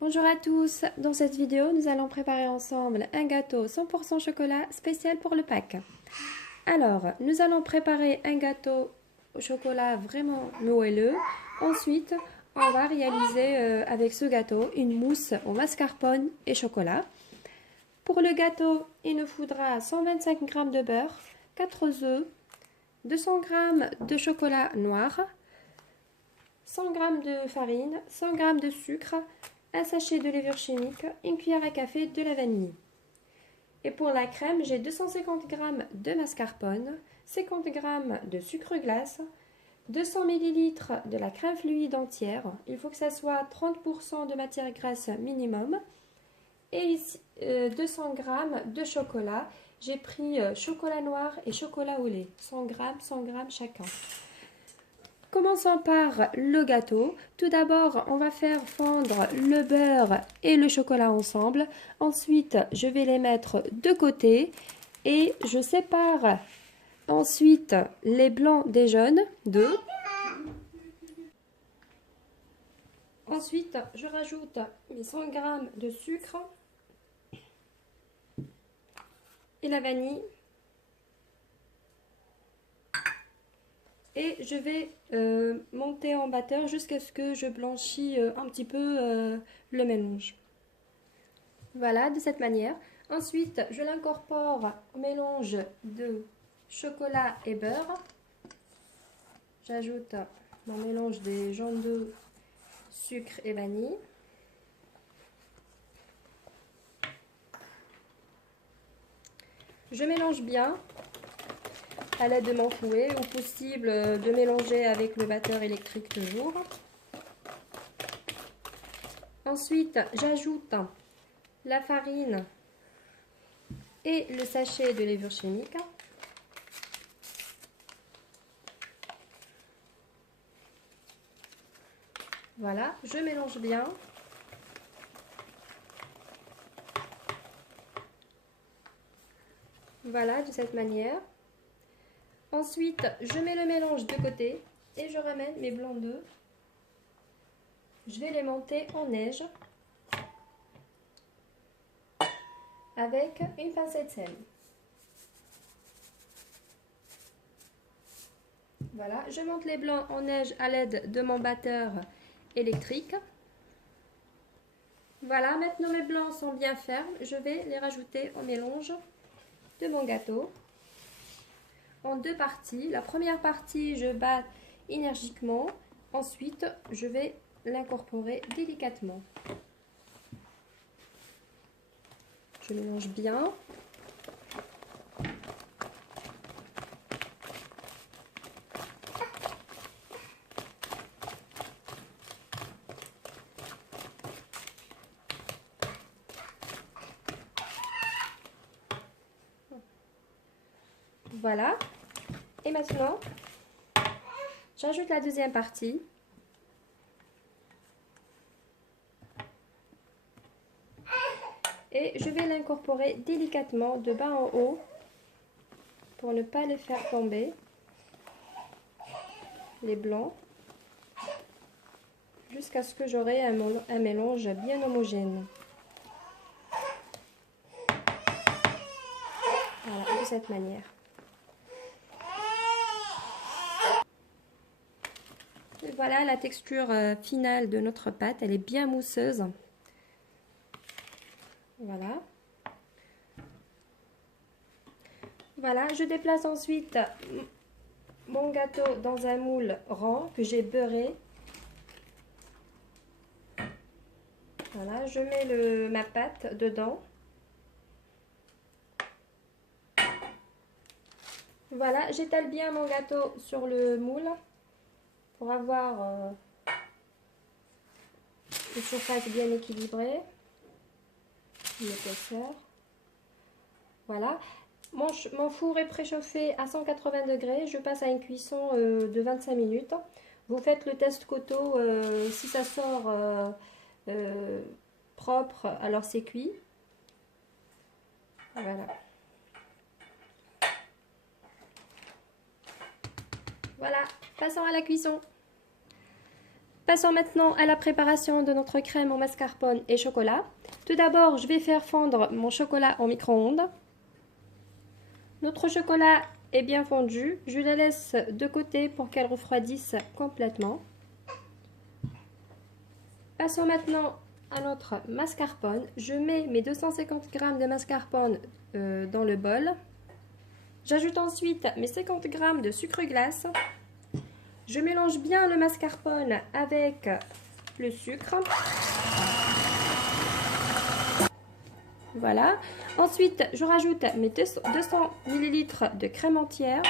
Bonjour à tous, dans cette vidéo nous allons préparer ensemble un gâteau 100% chocolat spécial pour le Pâques. Alors, nous allons préparer un gâteau au chocolat vraiment moelleux. Ensuite, on va réaliser avec ce gâteau une mousse au mascarpone et chocolat. Pour le gâteau, il nous faudra 125 g de beurre, 4 œufs, 200 g de chocolat noir, 100 g de farine, 100 g de sucre, un sachet de levure chimique, une cuillère à café de la vanille. Et pour la crème, j'ai 250 g de mascarpone, 50 g de sucre glace, 200 ml de la crème fluide entière. Il faut que ça soit 30% de matière grasse minimum. Et 200 g de chocolat. J'ai pris chocolat noir et chocolat au lait. 100 g chacun. Commençons par le gâteau. Tout d'abord, on va faire fondre le beurre et le chocolat ensemble. Ensuite, je vais les mettre de côté et je sépare ensuite les blancs des jaunes d'œufs. Ensuite, je rajoute mes 100 g de sucre et la vanille. Et je vais monter en batteur jusqu'à ce que je blanchis un petit peu le mélange. Voilà, de cette manière. Ensuite, je l'incorpore au mélange de chocolat et beurre. J'ajoute mon mélange des jaunes d'œufs, sucre et vanille. Je mélange bien à l'aide de mon fouet, ou possible de mélanger avec le batteur électrique toujours. Ensuite, j'ajoute la farine et le sachet de levure chimique. Voilà, je mélange bien. Voilà, de cette manière. Ensuite, je mets le mélange de côté et je ramène mes blancs d'œufs. Je vais les monter en neige avec une pincée de sel. Voilà, je monte les blancs en neige à l'aide de mon batteur électrique. Voilà, maintenant mes blancs sont bien fermes. Je vais les rajouter au mélange de mon gâteau en deux parties. La première partie, je bats énergiquement. Ensuite, je vais l'incorporer délicatement. Je mélange bien. Voilà. Et maintenant, j'ajoute la deuxième partie. Et je vais l'incorporer délicatement de bas en haut pour ne pas les faire tomber, les blancs, jusqu'à ce que j'aurai un mélange bien homogène. Voilà, de cette manière. Et voilà la texture finale de notre pâte, elle est bien mousseuse. Voilà. Voilà, je déplace ensuite mon gâteau dans un moule rond que j'ai beurré. Voilà, je mets ma pâte dedans. Voilà, j'étale bien mon gâteau sur le moule pour avoir une surface bien équilibrée, une épaisseur. Voilà. Mon four est préchauffé à 180 degrés. Je passe à une cuisson de 25 minutes. Vous faites le test coteau. Si ça sort propre, alors c'est cuit. Voilà. Voilà. Passons à la cuisson. Passons maintenant à la préparation de notre crème au mascarpone et chocolat. Tout d'abord, je vais faire fondre mon chocolat au micro-ondes. Notre chocolat est bien fondu. Je la laisse de côté pour qu'elle refroidisse complètement. Passons maintenant à notre mascarpone. Je mets mes 250 g de mascarpone dans le bol. J'ajoute ensuite mes 50 g de sucre glace. Je mélange bien le mascarpone avec le sucre. Voilà. Ensuite, je rajoute mes 200 ml de crème entière.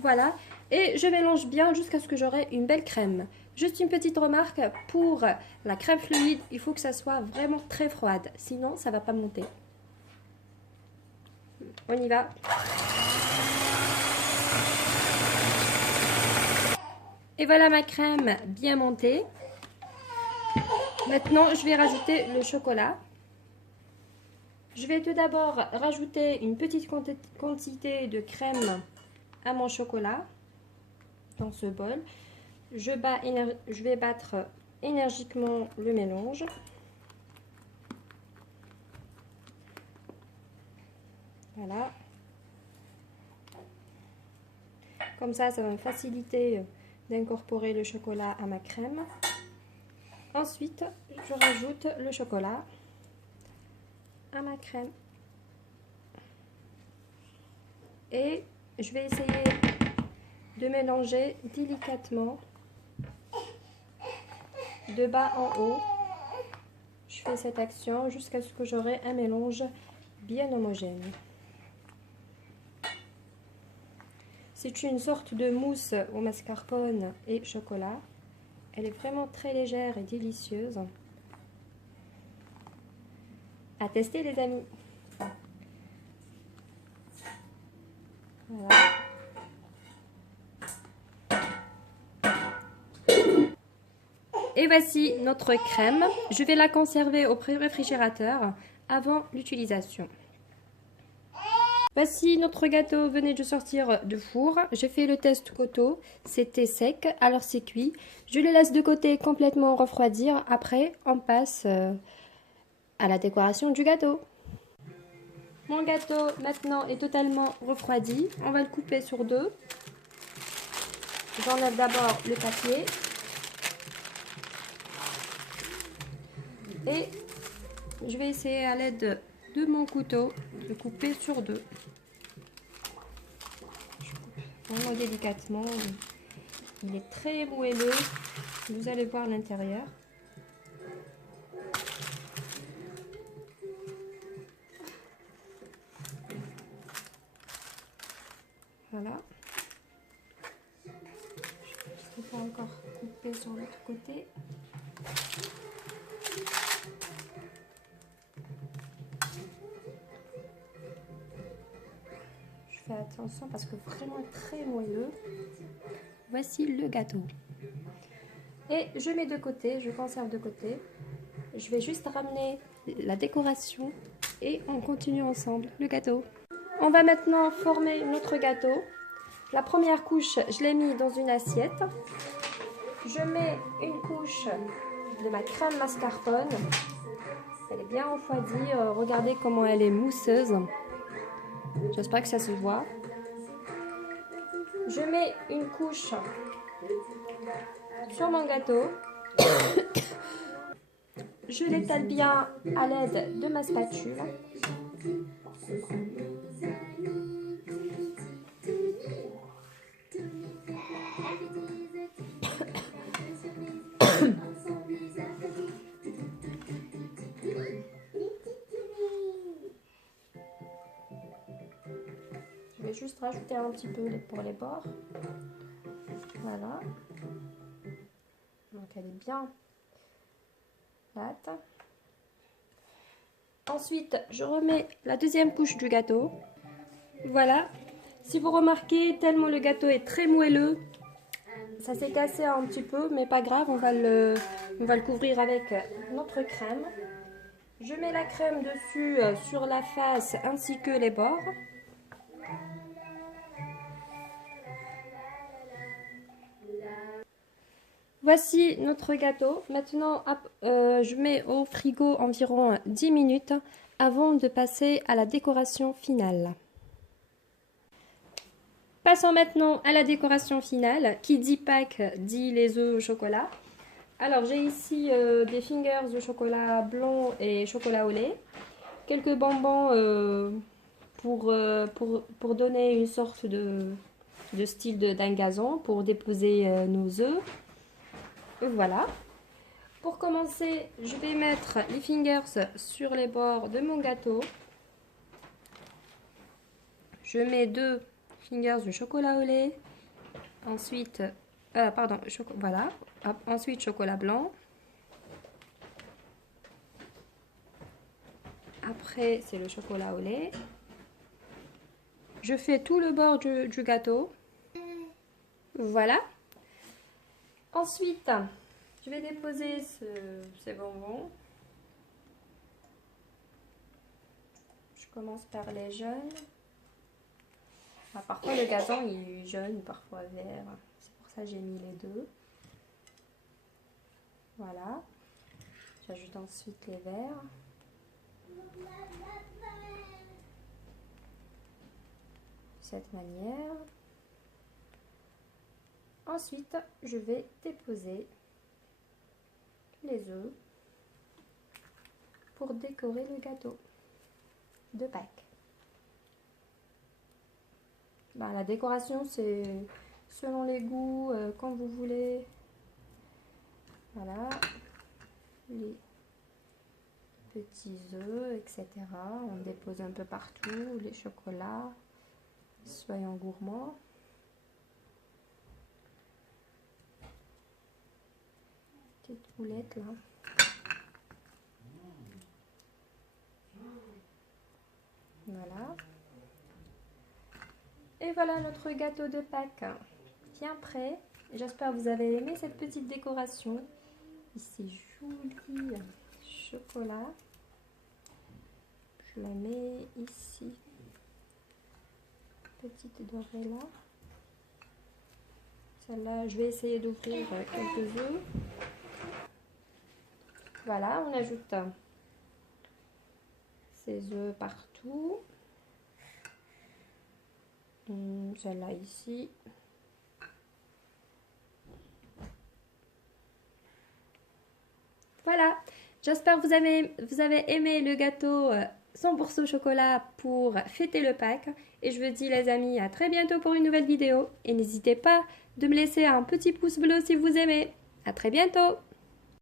Voilà. Et je mélange bien jusqu'à ce que j'aurai une belle crème. Juste une petite remarque, pour la crème fluide, il faut que ça soit vraiment très froide. Sinon, ça ne va pas monter. On y va. Et voilà ma crème bien montée. Maintenant, je vais rajouter le chocolat. Je vais tout d'abord rajouter une petite quantité de crème à mon chocolat dans ce bol. Je vais battre énergiquement le mélange. Voilà. Comme ça va me faciliter d'incorporer le chocolat à ma crème. Ensuite, je rajoute le chocolat à ma crème. Et je vais essayer de mélanger délicatement de bas en haut. Je fais cette action jusqu'à ce que j'aurai un mélange bien homogène. C'est une sorte de mousse au mascarpone et chocolat. Elle est vraiment très légère et délicieuse. À tester les amis. Voilà. Et voici notre crème. Je vais la conserver au réfrigérateur avant l'utilisation. Voici notre gâteau venait de sortir du four. J'ai fait le test coteau. C'était sec, alors c'est cuit. Je le laisse de côté complètement refroidir. Après, on passe à la décoration du gâteau. Mon gâteau maintenant est totalement refroidi. On va le couper sur deux. J'enlève d'abord le papier. Et je vais essayer à l'aide de mon couteau de couper sur deux. Je coupe vraiment délicatement. Il est très moelleux. Vous allez voir l'intérieur. Voilà. Je vais pas encore couper sur l'autre côté. Je fais attention parce que vraiment très moelleux. Voici le gâteau. Et je mets de côté, je conserve de côté. Je vais juste ramener la décoration et on continue ensemble le gâteau. On va maintenant former notre gâteau. La première couche, je l'ai mis dans une assiette. Je mets une couche de ma crème mascarpone. Elle est bien refroidie. Regardez comment elle est mousseuse. J'espère que ça se voit. Je mets une couche sur mon gâteau. Je l'étale bien à l'aide de ma spatule. Je vais juste rajouter un petit peu pour les bords. Voilà. Donc elle est bien plate. Ensuite, je remets la deuxième couche du gâteau. Voilà. Si vous remarquez, tellement le gâteau est très moelleux, ça s'est cassé un petit peu, mais pas grave, on va le couvrir avec notre crème. Je mets la crème dessus sur la face ainsi que les bords. Voici notre gâteau. Maintenant, je mets au frigo environ 10 minutes avant de passer à la décoration finale. Passons maintenant à la décoration finale. Qui dit Pâques dit les œufs au chocolat. Alors, j'ai ici des fingers au chocolat blanc et chocolat au lait. Quelques bonbons pour donner une sorte de style d'un gazon pour déposer nos œufs. Et voilà. Pour commencer, je vais mettre les fingers sur les bords de mon gâteau. Je mets 2 fingers de chocolat au lait. Ensuite, voilà. Ensuite, chocolat blanc. Après, c'est le chocolat au lait. Je fais tout le bord du gâteau. Voilà. Ensuite, je vais déposer ces bonbons. Je commence par les jaunes. Parfois le gazon il est jaune, parfois vert. C'est pour ça que j'ai mis les deux. Voilà. J'ajoute ensuite les verts. De cette manière. Ensuite, je vais déposer les œufs pour décorer le gâteau de Pâques. La décoration, c'est selon les goûts, quand vous voulez. Voilà, les petits œufs, etc. On dépose un peu partout, les chocolats. Soyons gourmands. Petite boulette là. Voilà. Et voilà notre gâteau de Pâques bien prêt. J'espère que vous avez aimé cette petite décoration. Ici, joli chocolat. Je la mets ici. Petite dorée là. Celle-là, je vais essayer d'ouvrir quelques œufs. Voilà, on ajoute ces œufs partout. Celle-là ici. Voilà, j'espère que vous avez aimé le gâteau 100% chocolat pour fêter le Pâques. Et je vous dis les amis, à très bientôt pour une nouvelle vidéo. Et n'hésitez pas de me laisser un petit pouce bleu si vous aimez. À très bientôt!